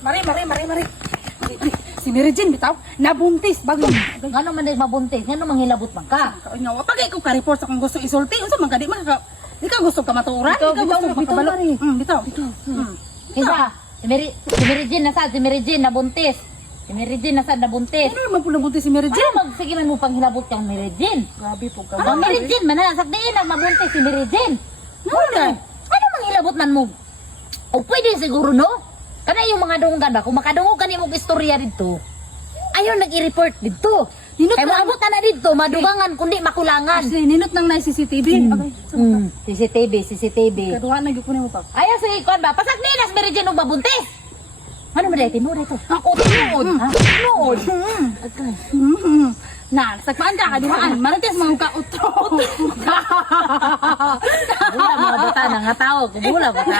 Mari. Si Mary Jane bitaw nabuntis bago. Ngano man day mabuntis? Ngano manghilabot man ka? Nya wa pagay ko ka-report sa kung gusto isulti unsa man kadi maka di ka gusto ka maturan, di ka gusto makabalo. Bitaw. Isa, si Mary Jane nasa, si Mary Jane nabuntis. Si Mary Jane nasa nabuntis. Ano naman po nabuntis si Mary Jane? Ano magsige man mo panghilabot kang Mary Jane? Grabe po ka. Ang Mary Jane man na sakdiin ang mabuntis si Mary Jane. Ano manghilabot man mo? O pwede siguro no? Kana yung mga dunggan ba, kung makadungog ka ni mong istorya dito, ayaw nag-i-report dito. Kaya maabot na dito, madugangan kundi makulangan. Asli, ninot nang na CCTV. CCTV. Kaduha na gyud ko nimo pa. Ayaw sige kon ba, pasag nilas Mary Jane og mabuntis. Ano mo dito? Tinuod ito. Ako tinuod. Tinuod. Na, sakmaan ka kaduhaan. Marates mga ka utro. Bula mga bata nga tao, bula bata.